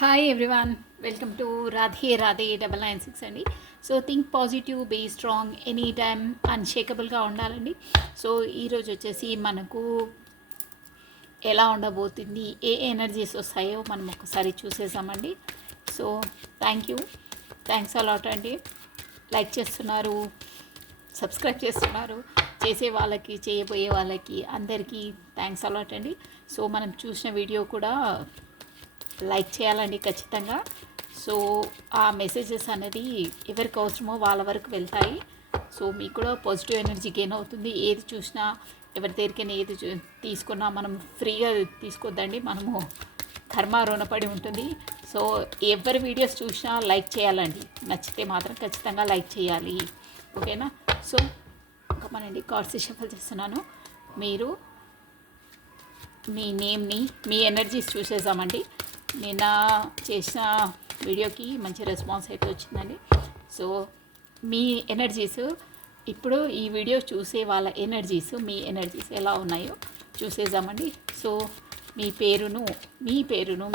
Hi everyone, welcome to Radhe Radhe 996 అండి. So think positive, be strong, any time అన్షేకబుల్గా ఉండాలండి. So ఈరోజు వచ్చేసి మనకు ఎలా ఉండబోతుంది, ఏ ఎనర్జీస్ వస్తాయో మనం ఒకసారి చూసేసామండి. సో థ్యాంక్స్ అలాట్ అండి. లైక్ చేస్తున్నారు, సబ్స్క్రైబ్ చేస్తున్నారు, చేసే వాళ్ళకి, చేయబోయే వాళ్ళకి అందరికీ థ్యాంక్స్ అలాట్ అండి. సో మనం చూసిన వీడియో కూడా లైక్ చేయాలండి ఖచ్చితంగా. సో ఆ మెసేజెస్ అనేది ఎవరికి అవసరమో వాళ్ళ వరకు వెళ్తాయి. సో మీకు కూడా పాజిటివ్ ఎనర్జీ గెయిన్ అవుతుంది. ఏది చూసినా, ఎవరి దగ్గరికైనా ఏది తీసుకున్నా మనం ఫ్రీగా తీసుకోవద్దండి, మనము కర్మ రుణపడి ఉంటుంది. సో ఎవరి వీడియోస్ చూసినా లైక్ చేయాలండి, నచ్చితే మాత్రం ఖచ్చితంగా లైక్ చేయాలి, ఓకేనా? సో కమనండి, కార్డ్స్ షఫల్ చేస్తున్నాను. మీరు మీ నేమ్ని, మీ ఎనర్జీస్ చూసేసామండి. నిన్న చేసిన వీడియోకి మంచి రెస్పాన్స్ అయితే వచ్చిందండి. సో మీ ఎనర్జీస్ ఇప్పుడు ఈ వీడియో చూసే వాళ్ళ ఎనర్జీస్, మీ ఎనర్జీస్ ఎలా ఉన్నాయో చూసేద్దామండి. సో మీ పేరును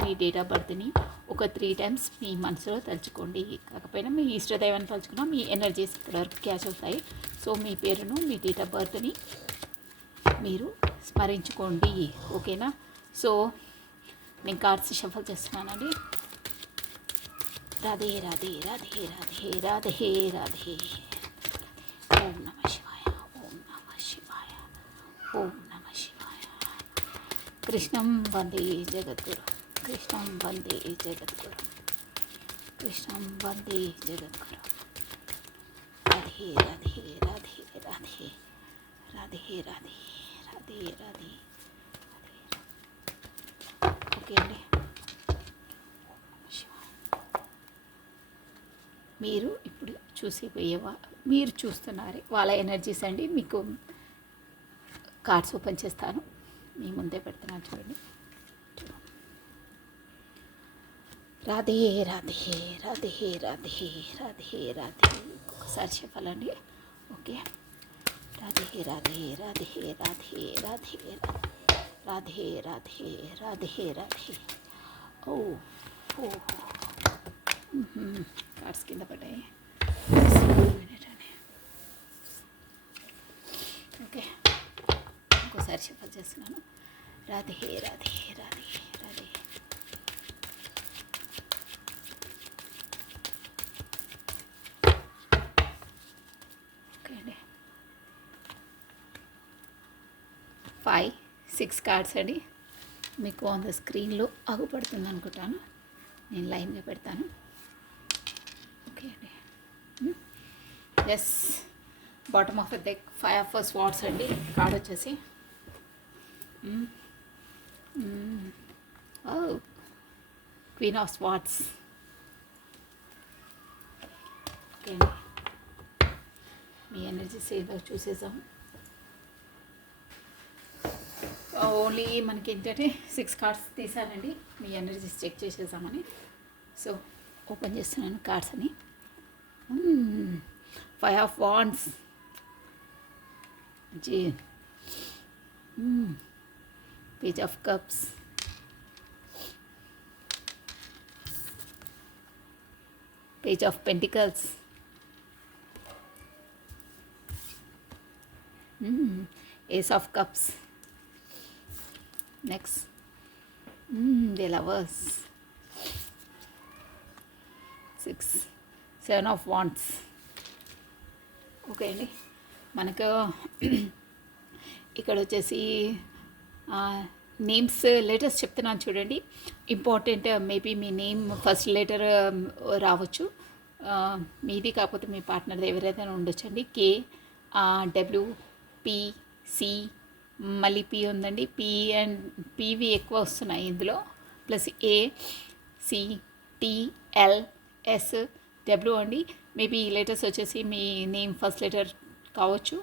మీ డేట్ ఆఫ్ బర్త్ని ఒక 3 టైమ్స్ మీ మనసులో తలుచుకోండి. కాకపోయినా మీ ఇష్టదైవాన్ని తలుచుకున్నా మీ ఎనర్జీస్ ఇక్కడ వరకు క్యాచ్ అవుతాయి. సో మీ పేరును, మీ డేట్ ఆఫ్ బర్త్ని మీరు స్మరించుకోండి, ఓకేనా? సో నేను కార్డ్స్ షఫల్ చేస్తున్నానండి. రాధే రాధే రాధే రాధే రాధే రాధే. ఓం నమ శివాయ, ఓం నమ శివాయ, ఓం నమ శివాయ. కృష్ణం వందే జగద్గురు, కృష్ణం వందే జగద్గురు, కృష్ణం వందే జగద్గురు. రాధే రాధే రాధే రాధే రాధే రాధే రాధే రాధే. ఓకే అండి. మీరు ఇప్పుడు మీరు చూస్తున్నారే వాళ్ళ ఎనర్జీస్ అండి. మీకు కార్డ్స్ ఓపెన్ చేస్తాను, మీ ముందే పెడుతున్నాను, చూడండి. రాధే రాధే రాధే రాధే రాధే రాధే. ఒకసారి చెప్పాలండి, ఓకే? రాధే రాధే రాధే రాధే రాధే రాధే రాధే రాధే రాధే. ఓ ఓ కార్డ్స్ కింద పడ్డాయి. ఓకే, ఇంకోసారి చెప్పాలి చేస్తున్నాను. రాధే రాధే రాధే రాధే. ఓకే అండి, 5, 6 కార్డ్స్ అండి. మీకు ఆన్ ద స్క్రీన్లో ఆగుపడుతుంది అనుకుంటాను, నేను లైన్గా పెడతాను. ఓకే అండి. Yes, bottom of the deck 5 of swords అండి. కార్డ్ వచ్చేసి క్వీన్ ఆఫ్ స్వార్డ్స్. ఓకే అండి, మీ ఎనర్జీస్ ఏదో చూసేసాం. ఓన్లీ మనకి ఏంటంటే 6 కార్డ్స్ తీసానండి, మీ ఎనర్జీస్ చెక్ చేసేసామని. సో ఓపెన్ చేస్తున్నాను కార్డ్స్ అని. 5 of wands, page of cups, page of pentacles, ace of cups. Next the lovers, 6, 7 of wands. Okay అండి, మనకు ఇక్కడ వచ్చేసి నేమ్స్, లెటర్స్ చెప్తున్నాను చూడండి. ఇంపార్టెంట్, మేబీ మీ నేమ్ ఫస్ట్ లెటర్ రావచ్చు, మీది కాకపోతే మీ పార్ట్నర్ది ఎవరైతే ఉండొచ్చండి. కే, డబ్ల్యూ, పి, సి, మళ్ళీ పి ఉందండి. పివి ఎక్కువ వస్తున్నాయి ఇందులో. Plus A, C, T, L, S, W అండి. మేబీ ఈ లెటర్స్ వచ్చేసి మీ నేమ్ ఫస్ట్ లెటర్ కావచ్చు.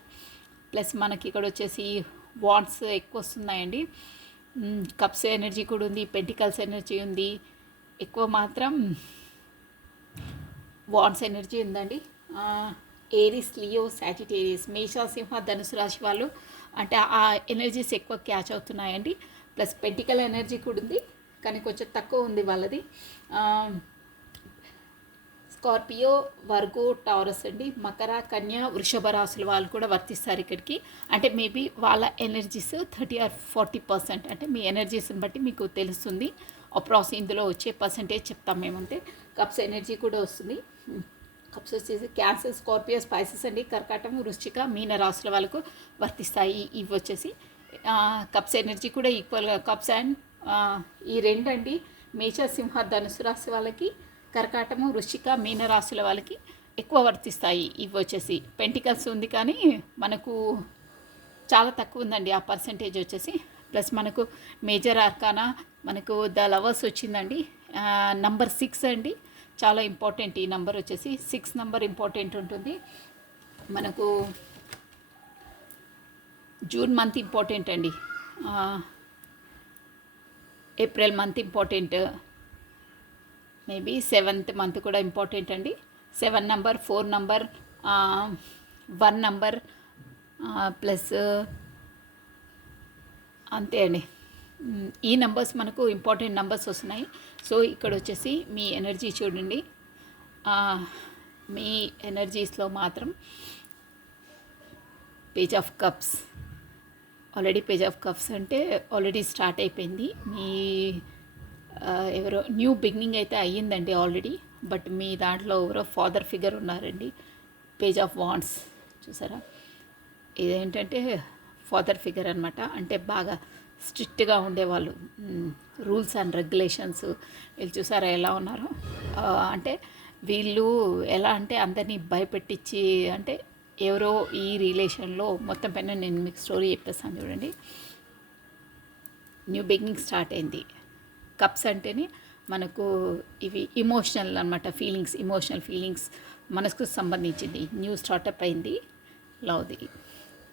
ప్లస్ మనకి ఇక్కడ వచ్చేసి వాండ్స్ ఎక్కువ వస్తున్నాయండి. కప్స్ ఎనర్జీ కూడా ఉంది, పెంటికల్స్ ఎనర్జీ ఉంది, ఎక్కువ మాత్రం వాండ్స్ ఎనర్జీ ఉందండి. ఏరిస్, లియో, సాజిటేరియస్, మేష, సింహ, ధనుసు రాశి వాళ్ళు అంటే ఆ ఎనర్జీస్ ఎక్కువ క్యాచ్ అవుతున్నాయండి. ప్లస్ పెంటికల్ ఎనర్జీ కూడా ఉంది. కానీ కొంచెం తక్కువ ఉంది వాళ్ళది. స్కార్పియో, వర్గో, టారస్ అండి, మకర, కన్య, వృషభ రాశుల వాళ్ళు కూడా వర్తిస్తారు ఇక్కడికి. అంటే మేబీ వాళ్ళ ఎనర్జీస్ 30 or 40%, అంటే మీ ఎనర్జీస్ని బట్టి మీకు తెలుస్తుంది. అప్రాక్స్ ఇందులో వచ్చే పర్సంటేజ్ చెప్తాం మేమంటే. కప్స్ ఎనర్జీ కూడా వస్తుంది. కప్స్ వచ్చేసి క్యాన్సర్, స్కార్పియో, స్పైసెస్ అండి, కర్కాటం, వృశ్చిక, మీన రాశుల వాళ్ళకు వర్తిస్తాయి. ఇవి వచ్చేసి కప్స్ ఎనర్జీ కూడా ఈక్వల్గా కప్స్ అండ్ ఈ రెండండి మేష, సింహ, ధనుసు రాశి వాళ్ళకి, కర్కాటము, వృశ్చిక, మీన రాశుల వాళ్ళకి ఎక్కువ వర్తిస్తాయి. ఇవి వచ్చేసి పెంటికల్స్ ఉంది కానీ మనకు చాలా తక్కువ ఉందండి ఆ పర్సంటేజ్ వచ్చేసి. ప్లస్ మనకు మేజర్ ఆర్కానా మనకు ద లవర్స్ వచ్చిందండి. నంబర్ 6 అండి, చాలా ఇంపార్టెంట్. ఈ నెంబర్ వచ్చేసి 6 నెంబర్ ఇంపార్టెంట్ ఉంటుంది మనకు. జూన్ మంత్ ఇంపార్టెంట్ అండి, April month important, maybe 7th month కూడా ఇంపార్టెంట్ అండి. 7 నెంబర్, 4 నెంబర్, 1 నెంబర్ ప్లస్ అంతే అండి. ఈ నెంబర్స్ మనకు ఇంపార్టెంట్ నెంబర్స్ వస్తున్నాయి. సో ఇక్కడ వచ్చేసి మీ ఎనర్జీ చూడండి. మీ ఎనర్జీస్లో మాత్రం page of cups, already page of cups అంటే ఆల్రెడీ స్టార్ట్ అయిపోయింది. మీ ఎవరో న్యూ బిగినింగ్ అయితే అయ్యిందండి ఆల్రెడీ. బట్ మీ దాంట్లో ఎవరో ఫాదర్ ఫిగర్ ఉన్నారండి. పేజ్ ఆఫ్ వాండ్స్ చూసారా, ఇదేంటంటే ఫాదర్ ఫిగర్ అనమాట. అంటే బాగా స్ట్రిక్ట్గా ఉండేవాళ్ళు, రూల్స్ అండ్ రెగ్యులేషన్స్. వీళ్ళు చూసారా ఎలా ఉన్నారో. అంటే వీళ్ళు ఎలా అంటే అందరినీ భయపెట్టించి, అంటే ఎవరో ఈ రిలేషన్లో మొత్తం పైన నేను మీకు స్టోరీ చెప్పేస్తాను చూడండి. న్యూ బిగినింగ్ స్టార్ట్ అయింది. కప్స్ అంటేనే మనకు ఇవి ఇమోషనల్ అనమాట, ఫీలింగ్స్, ఇమోషనల్ ఫీలింగ్స్ మనసుకు సంబంధించింది. న్యూ స్టార్టప్ అయింది లవ్ది.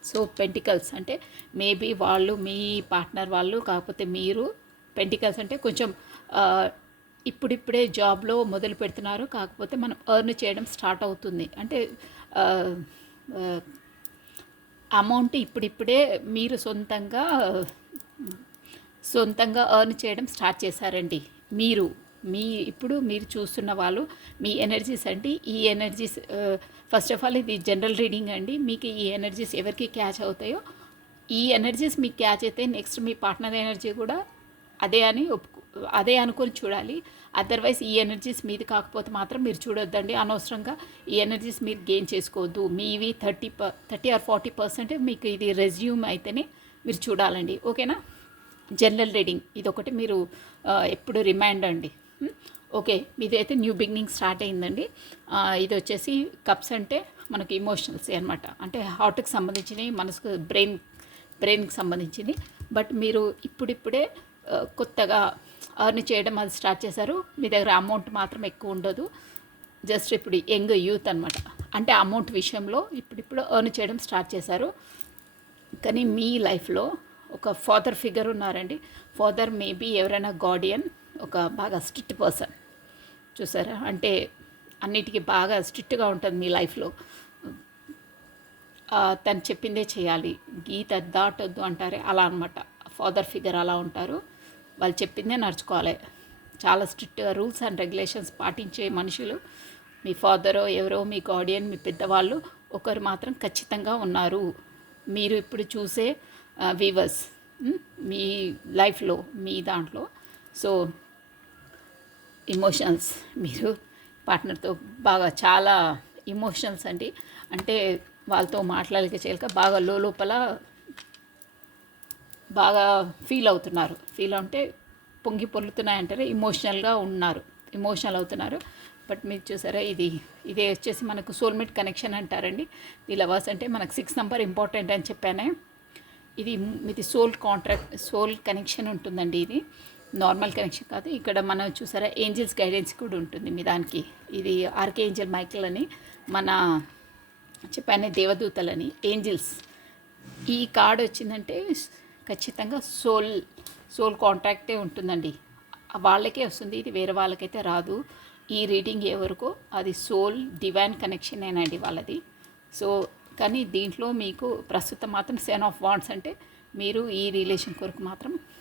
సో పెంటికల్స్ అంటే మేబీ వాళ్ళు మీ పార్ట్నర్ వాళ్ళు, కాకపోతే మీరు. పెంటికల్స్ అంటే కొంచెం ఇప్పుడిప్పుడే జాబ్లో మొదలు పెడుతున్నారు, కాకపోతే మనం ఎర్న్ చేయడం స్టార్ట్ అవుతుంది. అంటే అమౌంట్ ఇప్పుడిప్పుడే మీరు సొంతంగా ఎర్న్ చేయడం స్టార్ట్ చేశారండి. ఇప్పుడు మీరు చూస్తున్న వాళ్ళు మీ ఎనర్జీస్ అండి. ఈ ఎనర్జీస్ ఫస్ట్ ఆఫ్ ఆల్ ఇది జనరల్ రీడింగ్ అండి. మీకు ఈ ఎనర్జీస్ ఎవరికి క్యాచ్ అవుతాయో, ఈ ఎనర్జీస్ మీకు క్యాచ్ అయితే నెక్స్ట్ మీ పార్ట్నర్ ఎనర్జీ కూడా అదే అనుకొని చూడాలి. అదర్వైజ్ ఈ ఎనర్జీస్ మీది కాకపోతే మాత్రం మీరు చూడొద్దండి. అనవసరంగా ఈ ఎనర్జీస్ మీరు గెయిన్ చేసుకోవద్దు. మీవి 30 or 40% మీకు ఇది రెజ్యూమ్ అయితేనే మీరు చూడాలండి. ఓకేనా? జనరల్ రీడింగ్ ఇదొకటి మీరు ఎప్పుడు రిమైండ్ అండి. ఓకే, మీది అయితే న్యూ బిగినింగ్ స్టార్ట్ అయిందండి. ఇది వచ్చేసి కప్స్ అంటే మనకి ఇమోషనల్స్ అనమాట. అంటే హార్ట్కి సంబంధించినవి, మనసుకు బ్రెయిన్కి సంబంధించింది. బట్ మీరు ఇప్పుడిప్పుడే కొత్తగా ఎర్న్ చేయడం అది స్టార్ట్ చేశారు. మీ దగ్గర అమౌంట్ మాత్రం ఎక్కువ ఉండదు. జస్ట్ ఇప్పుడు యంగ్ యూత్ అనమాట. అంటే అమౌంట్ విషయంలో ఇప్పుడిప్పుడు ఎర్న్ చేయడం స్టార్ట్ చేశారు. కానీ మీ లైఫ్లో ఒక ఫాదర్ ఫిగర్ ఉన్నారండి. ఫాదర్ మేబీ ఎవరైనా గార్డియన్, ఒక బాగా స్ట్రిక్ట్ పర్సన్. చూసారా, అంటే అన్నిటికీ బాగా స్ట్రిక్ట్గా ఉంటుంది మీ లైఫ్లో. తను చెప్పిందే చేయాలి, గీత దాటొద్దు అంటారే అలా అనమాట. ఫాదర్ ఫిగర్ అలా ఉంటారు. వాళ్ళు చెప్పిందే నడుచుకోవాలి. చాలా స్ట్రిక్ట్గా రూల్స్ అండ్ రెగ్యులేషన్స్ పాటించే మనుషులు మీ ఫాదరో ఎవరో, మీ గార్డియన్, మీ పెద్దవాళ్ళు ఒకరు మాత్రం ఖచ్చితంగా ఉన్నారు. మీరు ఇప్పుడు చూసే వీవర్స్ మీ లైఫ్లో, మీ దాంట్లో. సో ఇమోషనల్స్, మీరు పార్ట్నర్తో బాగా చాలా ఇమోషనల్స్ అండి. అంటే వాళ్ళతో మాట్లాడలేక చేయలేక బాగా లోపల బాగా ఫీల్ అవుతున్నారు. ఫీల్ అంటే పొంగి పొర్లుతున్నాయంటారు, ఇమోషనల్ అవుతున్నారు. బట్ మీరు చూసారా, ఇదే వచ్చేసి మనకు సోల్మేట్ కనెక్షన్ అంటారండి. ఈ లవర్స్ అంటే మనకు 6 నెంబర్ ఇంపార్టెంట్ అని చెప్పానే. ఇది సోల్ కనెక్షన్ ఉంటుందండి. ఇది నార్మల్ కనెక్షన్ కాదు. ఇక్కడ మనం చూసారా ఏంజిల్స్ గైడెన్స్ కూడా ఉంటుంది మీ దానికి. ఇది ఆర్కే ఏంజల్ మైకిల్ అని మన చెప్పానే, దేవదూతలని, ఏంజిల్స్. ఈ కార్డ్ వచ్చిందంటే ఖచ్చితంగా సోల్ కాంటాక్టే ఉంటుందండి. వాళ్ళకే వస్తుంది, ఇది వేరే వాళ్ళకైతే రాదు. ఈ రీడింగ్ ఎవరికో అది సోల్ డివైన్ కనెక్షనేనండి వాళ్ళది. సో కానీ దీంట్లో మీకు ప్రస్తుతం మాత్రం 7 of Wands అంటే మీరు ఈ రిలేషన్ కొరకు మాత్రం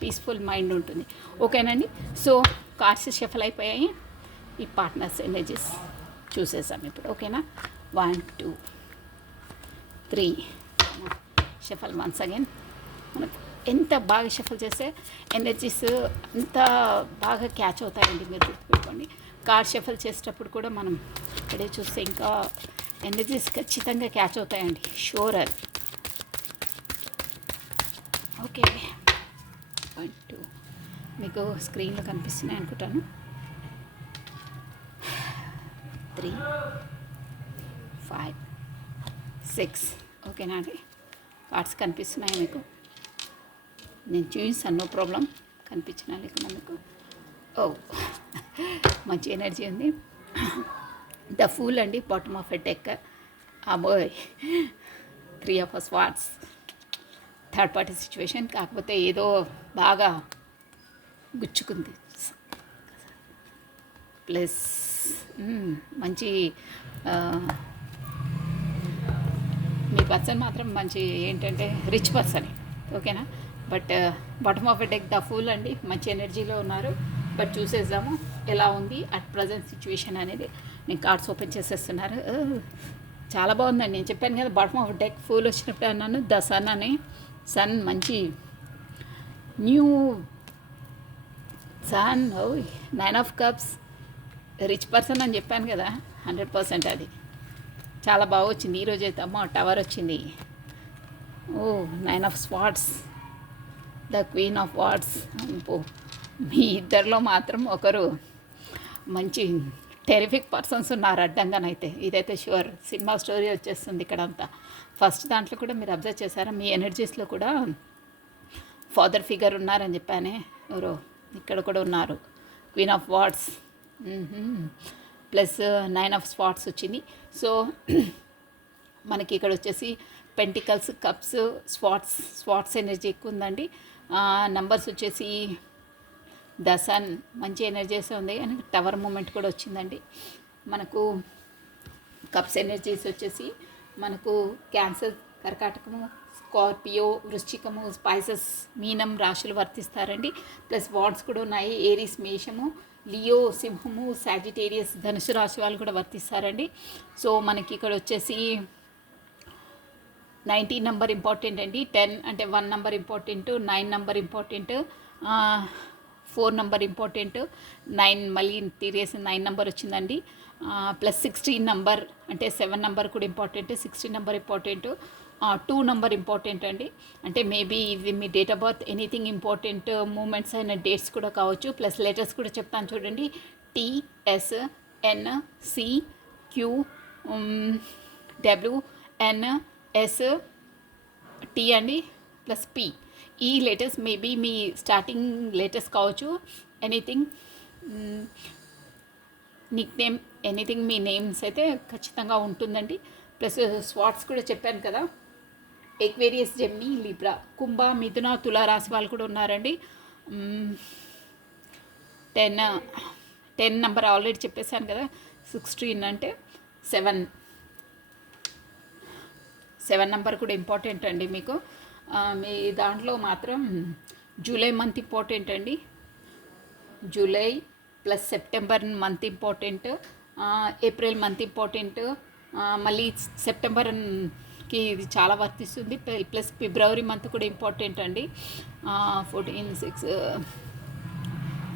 పీస్ఫుల్ మైండ్ ఉంటుంది. ఓకేనండి. సో కార్డ్స్ షఫల్ అయిపోయాయి. ఈ పార్ట్నర్స్ ఎనర్జీస్ చూసేసాం ఇప్పుడు. ఓకేనా. 1 2 3 షఫల్ వన్స్ అగైన్. మనకు ఎంత బాగా షఫల్ చేస్తే ఎనర్జీస్ అంత బాగా క్యాచ్ అవుతాయండి. మీరు గుర్తుపెట్టుకోండి. కార్డ్ షఫల్ చేసేటప్పుడు కూడా మనం ఇక్కడే చూస్తే ఇంకా ఎనర్జీస్ ఖచ్చితంగా క్యాచ్ అవుతాయండి. షూర్ అది. ఓకే. 1 2 మీకు స్క్రీన్లో కనిపిస్తున్నాయి అనుకుంటాను. 3 5 6 ఓకేనా అండి. కార్డ్స్ కనిపిస్తున్నాయి మీకు. నేను చూపిస్తాను, నో ప్రాబ్లం. కనిపించినా లేకుండా మీకు. ఓ మంచి ఎనర్జీ ఉంది. ద ఫూల్ అండి, బాటమ్ ఆఫ్ ఎ డెక్. అబోయ్ 3 of swords. Third party situation, కాకపోతే ఏదో బాగా గుచ్చుకుంది. ప్లస్ మంచి మీ పర్సన్ మాత్రం మంచి ఏంటంటే రిచ్ పర్సన్. ఓకేనా. But bottom of a deck the fool అండి, మంచి ఎనర్జీలో ఉన్నారు. బట్ చూసేద్దాము ఎలా ఉంది అట్ ప్రజెంట్ సిచ్యువేషన్ అనేది. నేను కార్డ్స్ ఓపెన్ చేసేస్తున్నారు. చాలా బాగుందండి. నేను చెప్పాను కదా బాటమ్ ఆఫ్ డెక్ ఫూల్ వచ్చినప్పుడు అన్నాను ద సన్ అని. సన్ మంచి new sun. 9 of cups, rich person అని చెప్పాను కదా, 100% అది చాలా బాగా వచ్చింది. ఈరోజు అయితే అమ్మ టవర్ వచ్చింది. ఓ 9 of swords, the queen of swords. మీ ఇద్దరిలో మాత్రం ఒకరు మంచి టెరిఫిక్ పర్సన్స్ ఉన్నారు అడ్డంగానైతే. ఇదైతే షూర్. సినిమా స్టోరీ వచ్చేస్తుంది ఇక్కడంతా. ఫస్ట్ దాంట్లో కూడా మీరు అబ్జర్వ్ చేశారా, మీ ఎనర్జీస్లో కూడా ఫాదర్ ఫిగర్ ఉన్నారని చెప్పానే. ఎవరో ఇక్కడ కూడా ఉన్నారు. Queen of swords plus 9 of swords వచ్చింది. సో మనకి ఇక్కడ వచ్చేసి పెంటికల్స్, కప్స్, స్వాట్స్ ఎనర్జీ ఎక్కువ ఉందండి. నంబర్స్ వచ్చేసి ద సన్ మంచి ఎనర్జీస్ ఉంది అని టవర్ మూమెంట్ కూడా వచ్చిందండి. మనకు కప్స్ ఎనర్జీస్ వచ్చేసి మనకు క్యాన్సర్, కర్కాటకము, స్కార్పియో, వృశ్చికము, స్పైసెస్, మీనం రాశులు వర్తిస్తారండి. ప్లస్ వార్డ్స్ కూడా ఉన్నాయి. ఏరీస్ మేషము, లియో సింహము, సాజిటేరియస్ ధనుసు రాశి వాళ్ళు కూడా వర్తిస్తారండి. సో మనకి ఇక్కడ వచ్చేసి 19 నెంబర్ ఇంపార్టెంట్ అండి. 10 అంటే 1 number important, 9 number important, 4 number important, 9 మళ్ళీ ఇంటీరియర్స్ 9 నెంబర్ వచ్చిందండి. ప్లస్ 16 నెంబర్ అంటే 7 నెంబర్ కూడా important, 16 number important, 2 number important అండి. అంటే మేబీ ఇది మీ date of birth anything important moments అయిన డేట్స్ కూడా కావచ్చు. ప్లస్ లెటర్స్ కూడా చెప్తాను చూడండి. TS NC Q WNS T అండి ప్లస్ P. ఈ లెటర్స్ మేబీ మీ స్టార్టింగ్ లెటర్స్ కావచ్చు. ఎనీథింగ్ నిక్ నేమ్, ఎనీథింగ్ మీ నేమ్స్ అయితే ఖచ్చితంగా ఉంటుందండి. ప్లస్ స్వాట్స్ కూడా చెప్పాను కదా, ఎక్వేరియస్, జెమిని, లిబ్రా, కుంభ, మిథున, తులా రాశి వాళ్ళు కూడా ఉన్నారండి. 10 నెంబర్ ఆల్రెడీ చెప్పేశాను కదా. 16 అంటే 7 నెంబర్ కూడా ఇంపార్టెంట్ అండి మీకు. మీ దాంట్లో మాత్రం జూలై మంత్ ఇంపార్టెంట్ అండి. July plus September month important, April month important, మళ్ళీ సెప్టెంబర్కి ఇది చాలా వర్తిస్తుంది. ప్లస్ ఫిబ్రవరి మంత్ కూడా ఇంపార్టెంట్ అండి. 14 6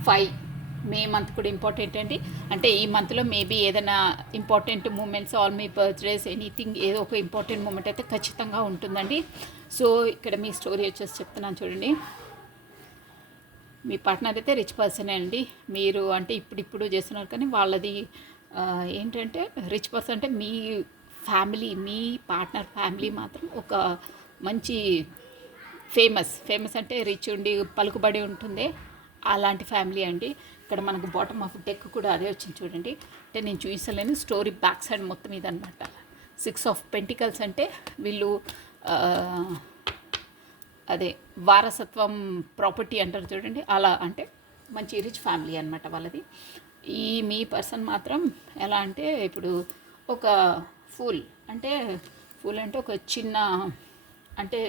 5 మే మంత్ కూడా ఇంపార్టెంట్ అండి. అంటే ఈ మంత్లో మేబీ ఏదైనా ఇంపార్టెంట్ మూమెంట్స్, ఆల్ మీ బర్త్డేస్, ఎనీథింగ్ ఏదో ఒక ఇంపార్టెంట్ మూమెంట్ అయితే ఖచ్చితంగా ఉంటుందండి. సో ఇక్కడ మీ స్టోరీ వచ్చేసి చెప్తున్నాను చూడండి. మీ పార్ట్నర్ అయితే రిచ్ పర్సనే అండి. మీరు అంటే ఇప్పుడు చేస్తున్నారు కానీ వాళ్ళది ఏంటంటే రిచ్ పర్సన్ అంటే మీ ఫ్యామిలీ, మీ పార్ట్నర్ ఫ్యామిలీ మాత్రం ఒక మంచి ఫేమస్ అంటే రిచ్ ఉండి పలుకుబడి ఉంటుంది అలాంటి ఫ్యామిలీ అండి. ఇక్కడ మనకు బాటమ్ ఆఫ్ డెక్ కూడా అదే వచ్చింది చూడండి. అంటే నేను చూపించలేను, స్టోరీ బ్యాక్ సైడ్ మొత్తం ఇదనమాట. 6 ఆఫ్ పెంటికల్స్ అంటే వీళ్ళు అదే వారసత్వం, ప్రాపర్టీ అంటారు చూడండి, అలా అంటే మంచి రిచ్ ఫ్యామిలీ అనమాట వాళ్ళది. ఈ మీ పర్సన్ మాత్రం ఎలా అంటే ఇప్పుడు ఒక ఫూల్ అంటే ఒక చిన్న అంటే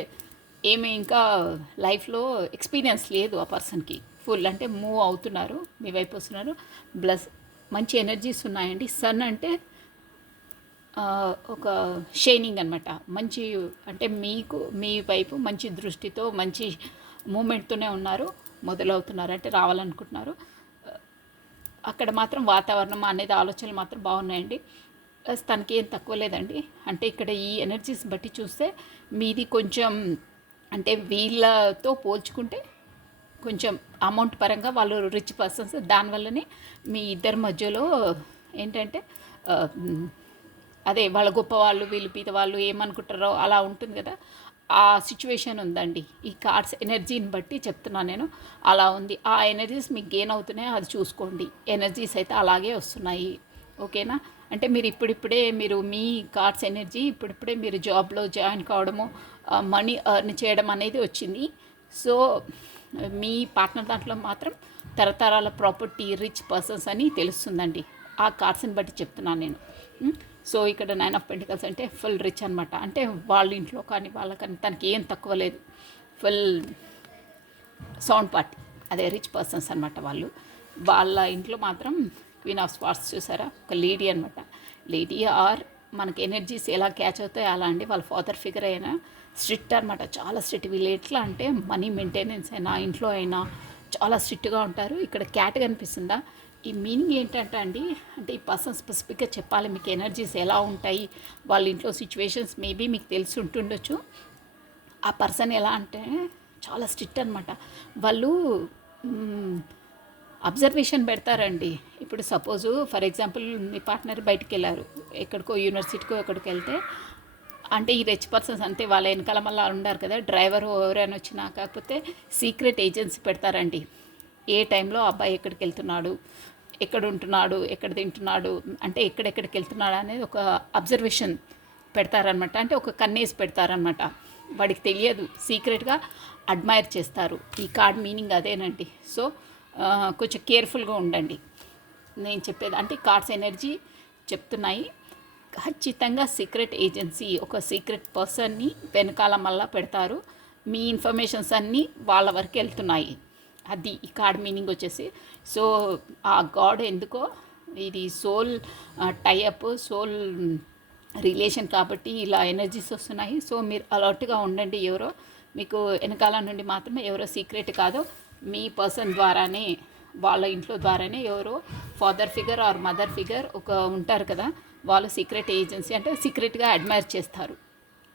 ఏమి ఇంకా లైఫ్లో ఎక్స్పీరియన్స్ లేదు ఆ పర్సన్కి. ఫుల్ అంటే మూవ్ అవుతున్నారు, మీ వైపు వస్తున్నారు. ప్లస్ మంచి ఎనర్జీస్ ఉన్నాయండి. సన్ అంటే ఒక షైనింగ్ అనమాట. మంచి అంటే మీకు మీ వైపు మంచి దృష్టితో మంచి మూమెంట్తోనే ఉన్నారు, మొదలవుతున్నారు అంటే రావాలనుకుంటున్నారు. అక్కడ మాత్రం వాతావరణం అనేది ఆలోచనలు మాత్రం బాగున్నాయండి. ప్లస్ తనకి ఏం తక్కువ లేదండి. అంటే ఇక్కడ ఈ ఎనర్జీస్ బట్టి చూస్తే మీది కొంచెం అంటే వీళ్ళతో పోల్చుకుంటే కొంచెం అమౌంట్ పరంగా వాళ్ళు రిచ్ పర్సన్స్. దానివల్లనే మీ ఇద్దరి మధ్యలో ఏంటంటే అదే వాళ్ళ గొప్పవాళ్ళు వీళ్ళు పీతవాళ్ళు ఏమనుకుంటారో అలా ఉంటుంది కదా, ఆ సిచ్యువేషన్ ఉందండి. ఈ కార్డ్స్ ఎనర్జీని బట్టి చెప్తున్నాను నేను. అలా ఉంది. ఆ ఎనర్జీస్ మీకు గెయిన్ అవుతున్నాయి, అది చూసుకోండి. ఎనర్జీస్ అయితే అలాగే వస్తున్నాయి. ఓకేనా? అంటే మీరు ఇప్పుడిప్పుడే మీరు మీ కార్డ్స్ ఎనర్జీ ఇప్పుడిప్పుడే మీరు జాబ్లో జాయిన్ కావడము, మనీ ఎర్న్ చేయడం అనేది వచ్చింది. సో మీ పార్ట్నర్ దాంట్లో మాత్రం తరతరాల ప్రాపర్టీ రిచ్ పర్సన్స్ అని తెలుస్తుందండి. ఆ కార్డ్స్ని బట్టి చెప్తున్నాను నేను. సో ఇక్కడ 9 ఆఫ్ పెంటికల్స్ అంటే ఫుల్ రిచ్ అనమాట. అంటే వాళ్ళ ఇంట్లో కానీ వాళ్ళకని తనకి ఏం తక్కువ లేదు. ఫుల్ సౌండ్ పార్టీ, అదే రిచ్ పర్సన్స్ అనమాట వాళ్ళు. వాళ్ళ ఇంట్లో మాత్రం క్వీన్ ఆఫ్ స్వార్డ్స్ చూసారా, ఒక లేడీ అనమాట. లేడీ ఆర్ మనకి ఎనర్జీస్ ఎలా క్యాచ్ అవుతాయో అలా అండి. వాళ్ళ ఫాదర్ ఫిగర్ అయినా స్ట్రిక్ట్ అనమాట, చాలా స్ట్రిక్ట్. వీళ్ళు ఎట్లా అంటే మనీ మెయింటెనెన్స్ అయినా ఇంట్లో అయినా చాలా స్ట్రిక్ట్గా ఉంటారు. ఇక్కడ క్యాట్ కనిపిస్తుందా? ఈ మీనింగ్ ఏంటంటే అండి, అంటే ఈ పర్సన్ స్పెసిఫిక్గా చెప్పాలి మీకు ఎనర్జీస్ ఎలా ఉంటాయి, వాళ్ళ ఇంట్లో సిచ్యువేషన్స్ మేబీ మీకు తెలిసి ఉంటుండొచ్చు. ఆ పర్సన్ ఎలా అంటే చాలా స్ట్రిక్ట్ అనమాట. వాళ్ళు అబ్జర్వేషన్ పెడతారండి. ఇప్పుడు suppose for example me partner బయటికి వెళ్ళారు, ఎక్కడికో యూనివర్సిటీకో ఎక్కడికి వెళ్తే, అంటే ఈ రిచ్ పర్సన్స్ అంతే వాళ్ళ వెనకాల మళ్ళీ ఉండారు కదా, డ్రైవర్ ఎవరైనా వచ్చినా, కాకపోతే సీక్రెట్ ఏజెన్సీ పెడతారండి. ఏ టైంలో అబ్బాయి ఎక్కడికి వెళ్తున్నాడు, ఎక్కడ ఉంటున్నాడు, ఎక్కడ తింటున్నాడు, అంటే ఎక్కడెక్కడికి వెళ్తున్నాడు అనేది ఒక అబ్జర్వేషన్ పెడతారనమాట. అంటే ఒక కన్నేసి పెడతారనమాట. వాడికి తెలియదు, సీక్రెట్గా అడ్మైర్ చేస్తారు. ఈ కార్డ్ మీనింగ్ అదేనండి. సో కొంచెం కేర్ఫుల్గా ఉండండి నేను చెప్పేది. అంటే కార్డ్స్ ఎనర్జీ చెప్తున్నాయి. ఖచ్చితంగా సీక్రెట్ ఏజెన్సీ, ఒక సీక్రెట్ పర్సన్ని వెనకాల మళ్ళా పెడతారు. మీ ఇన్ఫర్మేషన్స్ అన్నీ వాళ్ళ వరకు వెళ్తున్నాయి. అది ఈ కార్డ్ మీనింగ్ వచ్చేసి. సో ఆ గాడ్ ఎందుకో ఇది సోల్ టైఅప్, సోల్ రిలేషన్ కాబట్టి ఇలా ఎనర్జీస్ వస్తున్నాయి. సో మీరు అలర్ట్గా ఉండండి. ఎవరో మీకు వెనకాల నుండి మాత్రమే ఎవరో సీక్రెట్ కాదు, మీ పర్సన్ ద్వారానే, వాళ్ళ ఇంట్లో ద్వారానే ఎవరో father figure or mother figure ఒక ఉంటారు కదా, వాళ్ళు సీక్రెట్ ఏజెన్సీ అంటే సీక్రెట్గా అడ్మైర్ చేస్తారు.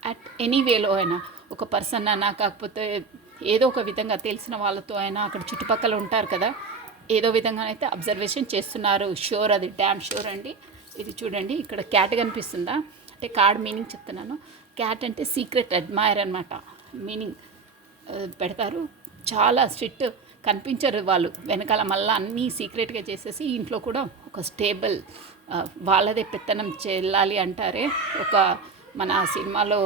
అట్ ఎనీ వేలో అయినా, ఒక పర్సన్ అయినా, కాకపోతే ఏదో ఒక విధంగా తెలిసిన వాళ్ళతో అయినా, అక్కడ చుట్టుపక్కల ఉంటారు కదా, ఏదో విధంగా అయితే అబ్జర్వేషన్ చేస్తున్నారు. షూర్, అది డ్యామ్ షూర్ అండి. ఇది చూడండి, ఇక్కడ క్యాట్ కనిపిస్తుందా? అంటే కార్డ్ మీనింగ్ చెప్తున్నాను. క్యాట్ అంటే సీక్రెట్ అడ్మైర్ అనమాట. మీనింగ్ పెడతారు. చాలా స్ట్రిక్ట్, కనిపించరు వాళ్ళు వెనకాల, మళ్ళీ అన్నీ సీక్రెట్గా చేసేసి ఇంట్లో కూడా ఒక స్టేబుల్ వాళ్ళదే పెత్తనం చెల్లాలి అంటారే, ఒక మన సినిమాలో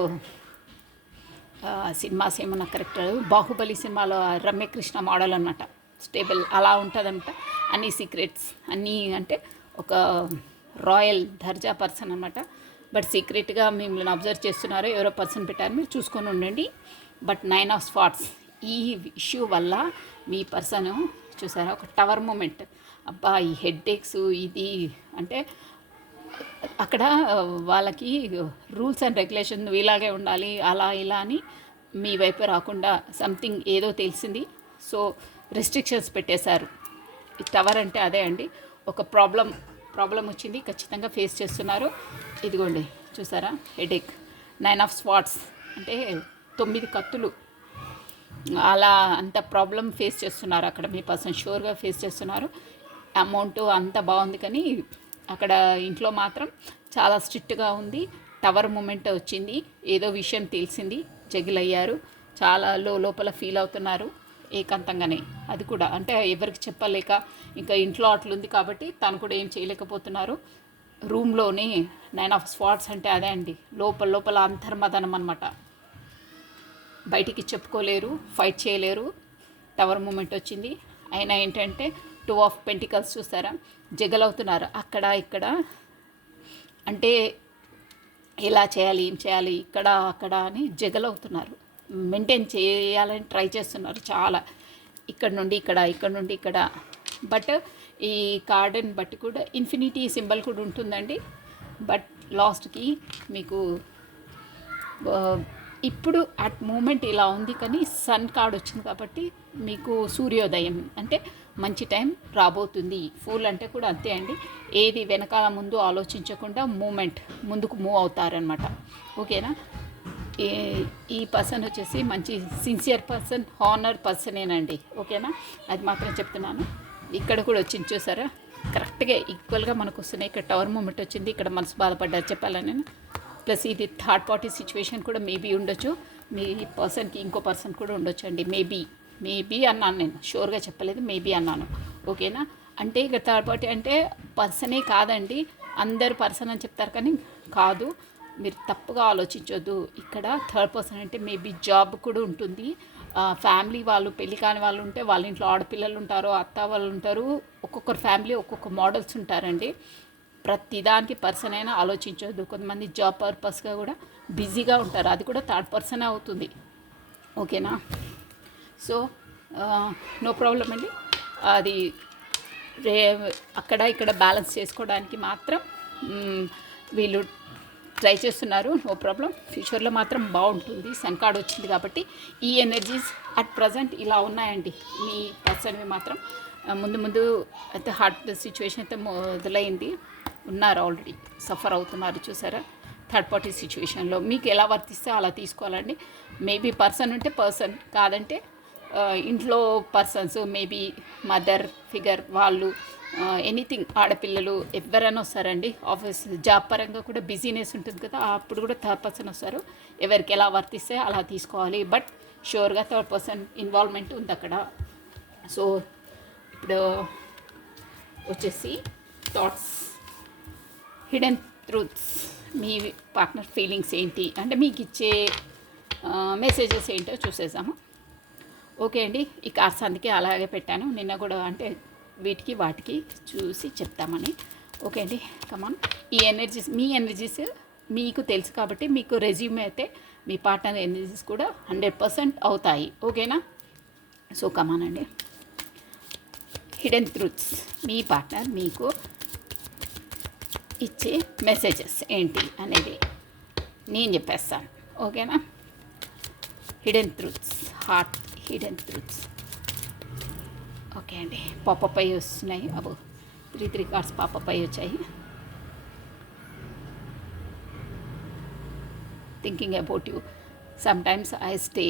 సినిమాస్ ఏమన్నా కరెక్ట్, బాహుబలి సినిమాలో రమ్యకృష్ణ మోడల్ అనమాట. స్టేబుల్ అలా ఉంటుందంట. అన్నీ సీక్రెట్స్ అన్నీ, అంటే ఒక రాయల్ దర్జా పర్సన్ అనమాట. బట్ సీక్రెట్గా మిమ్మల్ని అబ్జర్వ్ చేస్తున్నారు, ఎవరో పర్సన్ పెట్టారు, మీరు చూసుకొని ఉండండి. బట్ 9 ఆఫ్ స్వార్డ్స్ ఈ ఇష్యూ వల్ల మీ పర్సన్ చూసారా, ఒక టవర్ మూమెంట్. అబ్బా ఈ హెడ్ ఏక్స్ ఇది అంటే అక్కడ వాళ్ళకి రూల్స్ అండ్ రెగ్యులేషన్ ఇలాగే ఉండాలి, అలా ఇలా అని మీ వైపు రాకుండా సంథింగ్ ఏదో తెలిసింది. సో రెస్ట్రిక్షన్స్ పెట్టేశారు. ఈ టవర్ అంటే అదే అండి, ఒక ప్రాబ్లం వచ్చింది, ఖచ్చితంగా ఫేస్ చేస్తున్నారు. ఇదిగోండి చూసారా, హెడేక్. 9 ఆఫ్ స్వార్డ్స్ అంటే 9 కత్తులు. అలా అంత ప్రాబ్లం ఫేస్ చేస్తున్నారు అక్కడ మీ పర్సన్, షూర్గా ఫేస్ చేస్తున్నారు. అమౌంట్ అంత బాగుంది, కానీ అక్కడ ఇంట్లో మాత్రం చాలా స్ట్రిక్ట్గా ఉంది. టవర్ మూమెంట్ వచ్చింది, ఏదో విషయం తెలిసింది, జగిలయ్యారు, చాలా లోపల ఫీల్ అవుతున్నారు ఏకాంతంగానే. అది కూడా అంటే ఎవరికి చెప్పలేక, ఇంకా ఇంట్లో అట్లుంది కాబట్టి తను కూడా ఏం చేయలేకపోతున్నారు. రూమ్లోనే 9 ఆఫ్ స్వార్డ్స్ అంటే అదే అండి, లోపల అంతర్మదనం అనమాట. బయటికి చెప్పుకోలేరు, ఫైట్ చేయలేరు. టవర్ మూమెంట్ వచ్చింది. అయినా ఏంటంటే 2 ఆఫ్ పెంటికల్స్ చూస్తారా, జగలవుతున్నారు అక్కడ ఇక్కడ. అంటే ఎలా చేయాలి, ఏం చేయాలి, ఇక్కడ అక్కడ అని జగలవుతున్నారు. మెయింటైన్ చేయాలని ట్రై చేస్తున్నారు చాలా. ఇక్కడ నుండి ఇక్కడ, ఇక్కడ నుండి ఇక్కడ. బట్ ఈ కార్డుని బట్టి కూడా ఇన్ఫినిటీ సింబల్ కూడా ఉంటుందండి. బట్ లాస్ట్కి మీకు ఇప్పుడు అట్ మూమెంట్ ఇలా ఉంది, కానీ సన్ కార్డ్ వచ్చింది కాబట్టి మీకు సూర్యోదయం అంటే మంచి టైం రాబోతుంది. ఫూల్ అంటే కూడా అంతే అండి, ఏది వెనకాల ముందు ఆలోచించకుండా ముందుకు మూవ్ అవుతారనమాట. ఓకేనా. ఈ పర్సన్ వచ్చేసి మంచి సిన్సియర్ పర్సన్, హానర్ పర్సనేనండి. ఓకేనా, అది మాత్రం చెప్తున్నాను. ఇక్కడ కూడా వచ్చింది చూసారా, కరెక్ట్గా ఈక్వల్గా మనకు వస్తున్నాయి. ఇక్కడ టవర్ మూమెంట్ వచ్చింది, ఇక్కడ మనసు బాధపడ్డారు చెప్పాలని నేను. ప్లస్ ఇది థర్డ్ పార్టీ సిచ్యువేషన్ కూడా మేబీ ఉండొచ్చు. మీ పర్సన్కి ఇంకో పర్సన్ కూడా ఉండొచ్చు అండి. మేబీ అన్నాను, నేను షూర్గా చెప్పలేదు, మేబీ అన్నాను. ఓకేనా. అంటే ఇక థర్డ్ పార్టీ అంటే పర్సనే కాదండి, అందరు పర్సన్ అని చెప్తారు కానీ కాదు, మీరు తప్పుగా ఆలోచించొద్దు. ఇక్కడ థర్డ్ పర్సన్ అంటే మేబీ జాబ్ కూడా ఉంటుంది. ఫ్యామిలీ వాళ్ళు, పెళ్లి కాని వాళ్ళు ఉంటే వాళ్ళ ఇంట్లో ఆడపిల్లలు ఉంటారు, అత్త వాళ్ళు ఉంటారు. ఒక్కొక్కరు ఫ్యామిలీ ఒక్కొక్క మోడల్స్ ఉంటారండి. ప్రతిదానికి పర్సన్ అయినా ఆలోచించొద్దు. కొంతమంది జాబ్ పర్పస్గా కూడా బిజీగా ఉంటారు, అది కూడా థర్డ్ పర్సనే అవుతుంది. ఓకేనా. సో నో ప్రాబ్లం అండి. అది అక్కడ ఇక్కడ బ్యాలెన్స్ చేసుకోవడానికి మాత్రం వీళ్ళు ట్రై చేస్తున్నారు. No problem. ఫ్యూచర్లో మాత్రం బాగుంటుంది. సన్ కార్డ్ వచ్చింది కాబట్టి ఈ ఎనర్జీస్ అట్ ప్రజెంట్ ఇలా ఉన్నాయండి. మీ పర్సన్వి మాత్రం ముందు అయితే హార్ట్ సిచ్యువేషన్ అయితే మొదలైంది, ఉన్నారు ఆల్రెడీ, సఫర్ అవుతున్నారు చూసారా. థర్డ్ పార్టీ సిచ్యువేషన్లో మీకు ఎలా వర్తిస్తే అలా తీసుకోవాలండి. మేబీ పర్సన్ ఉంటే పర్సన్, కాదంటే ఇంట్లో పర్సన్స్, మేబీ మదర్ ఫిగర్ వాళ్ళు, ఎనీథింగ్, ఆడపిల్లలు ఎవరైనా వస్తారండి. ఆఫీస్ జాబ్ పరంగా కూడా బిజీనెస్ ఉంటుంది కదా, అప్పుడు కూడా థర్డ్ పర్సన్ వస్తారు. ఎవరికి ఎలా వర్తిస్తే అలా తీసుకోవాలి. బట్ షూర్గా థర్డ్ పర్సన్ ఇన్వాల్వ్మెంట్ ఉంది అక్కడ. సో ఇప్పుడు వచ్చేసి థాట్స్, హిడెన్ ట్రూత్స్, మీ పార్ట్నర్ ఫీలింగ్స్ ఏంటి అంటే మీకు ఇచ్చే మెసేజెస్ ఏంటో చూసేసాము. ఓకే అండి, ఈ కార్డ్స్ అందుకే అలాగే పెట్టాను నిన్న కూడా, అంటే వీటికి వాటికి చూసి చెప్తామని. ఓకే అండి, కమాన్. ఈ ఎనర్జీస్, మీ ఎనర్జీస్ మీకు తెలుసు కాబట్టి మీకు రెజ్యూమ్ అయితే మీ పార్ట్నర్ ఎనర్జీస్ కూడా 100% అవుతాయి. ఓకేనా. సో కమాన్ అండి. హిడెన్ ట్రూత్స్, మీ పార్ట్నర్ మీకు ఇచ్చే మెసేజెస్ ఏంటి అనేది నేను చెప్పేస్తాను. ఓకేనా. Hidden truths, heart hidden truths. Okay అండి, పాపప్ అయ్యి వస్తున్నాయి. అబ్బో 3 కార్డ్స్ పాపప్ అయ్యి వచ్చాయి. Thinking about you, sometimes I stay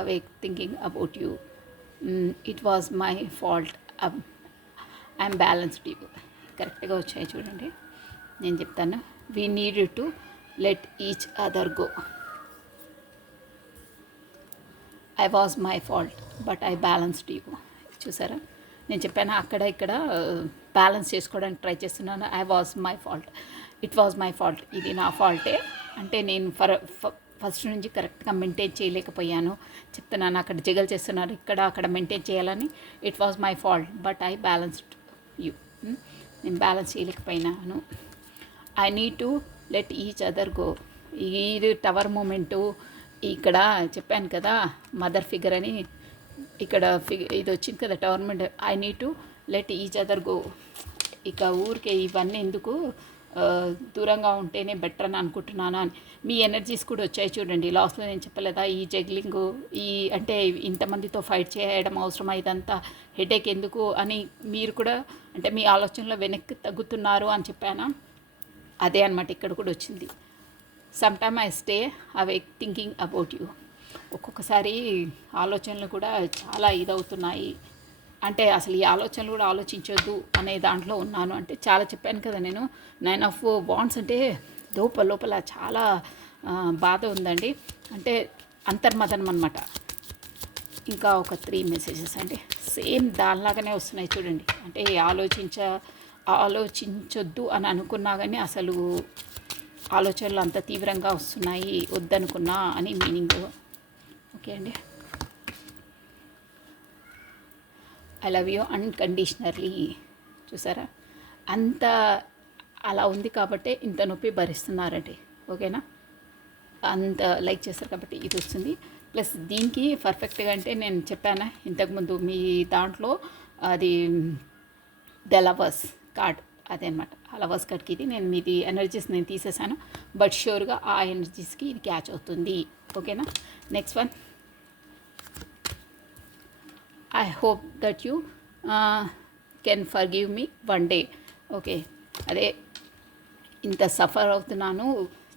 awake thinking about you. It was my fault, I'm balanced you. కరెక్ట్గా వచ్చాయి చూడండి, నేను చెప్తాను. We need to let each other go. I was my fault but I balanced you. చూసారా, నేను చెప్పాను అక్కడ ఇక్కడ బ్యాలెన్స్ చేసుకోవడానికి ట్రై చేస్తున్నాను. I was my fault, it was my fault, ఇది నా ఫాల్టే. అంటే నేను ఫస్ట్ నుంచి కరెక్ట్గా మెయింటైన్ చేయలేకపోయాను చెప్తున్నాను. అక్కడ జగల్ చేస్తున్నారు, ఇక్కడ అక్కడ మెయింటైన్ చేయాలని. It was my fault but I balanced you. నేను బ్యాలెన్స్ చేయలేకపోయినాను. I need to let each other go. ఇది టవర్ మూమెంటు. ఇక్కడ చెప్పాను కదా మదర్ ఫిగర్ అని, ఇక్కడ ఇది వచ్చింది కదా tower moment. I need to let each other go. ఇక ఊరికే ఇవన్నీ ఎందుకు, దూరంగా ఉంటేనే బెటర్ అని అనుకుంటున్నాను అని. మీ ఎనర్జీస్ కూడా వచ్చాయి చూడండి. లాస్ట్లో నేను చెప్పలేదా, ఈ జగ్లింగు, ఈ అంటే ఇంతమందితో ఫైట్ చేయడం అవసరమా, ఇదంతా హెడేక్ ఎందుకు అని మీరు కూడా అంటే మీ ఆలోచనలో వెనక్కి తగ్గుతున్నారు అని చెప్పానా, అదే అనమాట ఇక్కడ కూడా వచ్చింది. Sometime I stay awake thinking about you. ఒక్కొక్కసారి ఆలోచనలు కూడా చాలా ఇదవుతున్నాయి, అంటే అసలు ఈ ఆలోచనలు కూడా ఆలోచించొద్దు అనే దాంట్లో ఉన్నాను. అంటే చాలా చెప్పాను కదా నేను, 9 ఆఫ్ వాండ్స్ అంటే లోపల చాలా బాధ ఉందండి, అంటే అంతర్మదనం అనమాట. ఇంకా ఒక 3 మెసేజెస్ అండి, సేమ్ దానిలాగానే వస్తున్నాయి చూడండి. అంటే ఆలోచించొద్దు అని అనుకున్నా కానీ అసలు ఆలోచనలు అంత తీవ్రంగా వస్తున్నాయి, వద్దనుకున్నా అని మీనింగ్. ఓకే అండి. I love you unconditionally. చూసారా, అంత అలా ఉంది కాబట్టి ఇంత నొప్పి భరిస్తున్నారండి. ఓకేనా, అంత లైక్ చేస్తారు కాబట్టి ఇది వస్తుంది. ప్లస్ దీనికి పర్ఫెక్ట్గా అంటే నేను చెప్పానా ఇంతకుముందు మీ దాంట్లో అది ద లవర్స్ కార్డ్ అదే అనమాట. ఆ లవర్స్ కార్డ్కి ఇది నేను మీది ఎనర్జీస్ నేను తీసేసాను, బట్ ష్యూర్గా ఆ ఎనర్జీస్కి ఇది క్యాచ్ అవుతుంది. ఓకేనా. Next one, I hope that you can forgive me one day. Okay, అదే ఇంత సఫర్ అవుతున్నాను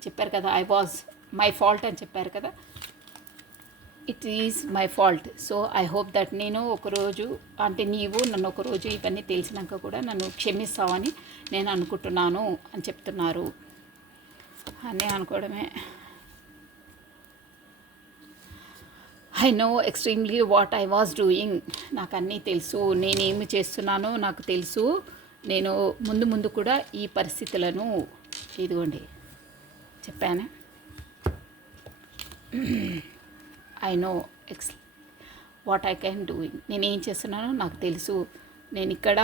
చెప్పారు కదా, ఐ వాజ్ మై ఫాల్ట్ అని చెప్పారు కదా, it is my fault. So I hope that నేను ఒకరోజు అంటే నీవు నన్ను ఒకరోజు ఇవన్నీ తెలిసినాక కూడా నన్ను క్షమిస్తావని నేను అనుకుంటున్నాను అని చెప్తున్నారు. అని అనుకోవడమే. I know extremely what I was doing. నాకు అన్నీ తెలుసు, నేనేమి చేస్తున్నానో నాకు తెలుసు. నేను ముందు ముందు కూడా ఈ పరిస్థితులను ఇదిగోండి చెప్పాను. I know what I can doing. నేను ఏం చేస్తున్నానో నాకు తెలుసు. నేను ఇక్కడ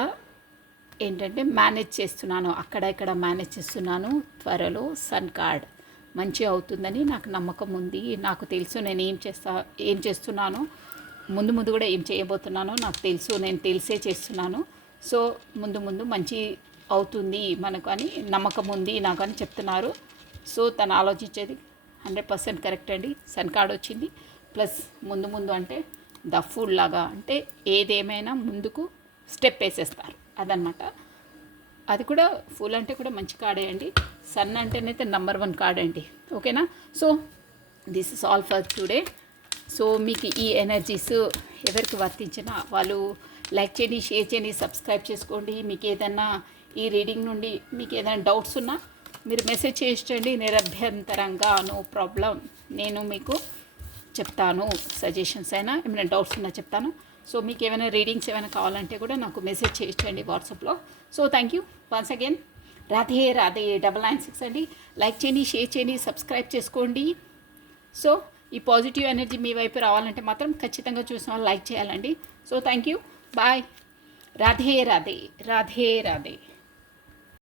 ఏంటంటే మేనేజ్ చేస్తున్నాను, అక్కడ ఇక్కడ మేనేజ్ చేస్తున్నాను. త్వరలో సన్ కార్డ్ మంచి అవుతుందని నాకు నమ్మకం ఉంది. నాకు తెలుసు నేను ఏం చేస్తున్నానో, ముందు ముందు కూడా ఏం చేయబోతున్నానో నాకు తెలుసు. నేను తెలిసే చేస్తున్నాను. సో ముందు ముందు మంచి అవుతుంది మనకు అని నమ్మకం ఉంది నాకు అని చెప్తున్నారు. సో తను ఆలోచించేది 100% కరెక్ట్ అండి. సన్ కార్డ్ వచ్చింది, ప్లస్ ముందు ముందు అంటే ద ఫుల్ లాగా, అంటే ఏదేమైనా ముందుకు స్టెప్ వేసేస్తారు అదనమాట. అది కూడా ఫుల్ అంటే కూడా మంచి కార్డే అండి. సన్ అంటేనైతే నెంబర్ 1 కార్డ్ అండి. ఓకేనా. So this is all for today. So మీకు ఈ ఎనర్జీస్ ఎవరికి వర్తించినా వాళ్ళు లైక్ చేయండి, షేర్ చేయండి, సబ్స్క్రైబ్ చేసుకోండి. మీకు ఏదైనా ఈ రీడింగ్ నుండి మీకు ఏదైనా డౌట్స్ ఉన్నా మీరు మెసేజ్ చేయించండి, నిరభ్యంతరంగా, నో ప్రాబ్లం. నేను మీకు చెప్తాను, సజెషన్స్ అయినా ఏమైనా డౌట్స్ ఉన్నా చెప్తాను. సో మీకు ఏమైనా రీడింగ్స్ ఏమైనా కావాలంటే కూడా నాకు మెసేజ్ చేయించండి వాట్సాప్లో. So thank you once again. Radhe Radhe 996 అండి. లైక్ చేయండి, షేర్ చేయండి, సబ్స్క్రైబ్ చేసుకోండి. సో ఈ పాజిటివ్ ఎనర్జీ మీ వైపు రావాలంటే మాత్రం ఖచ్చితంగా చూసిన వాళ్ళు లైక్ చేయాలండి. So thank you, bye. Radhe Radhe, Radhe Radhe.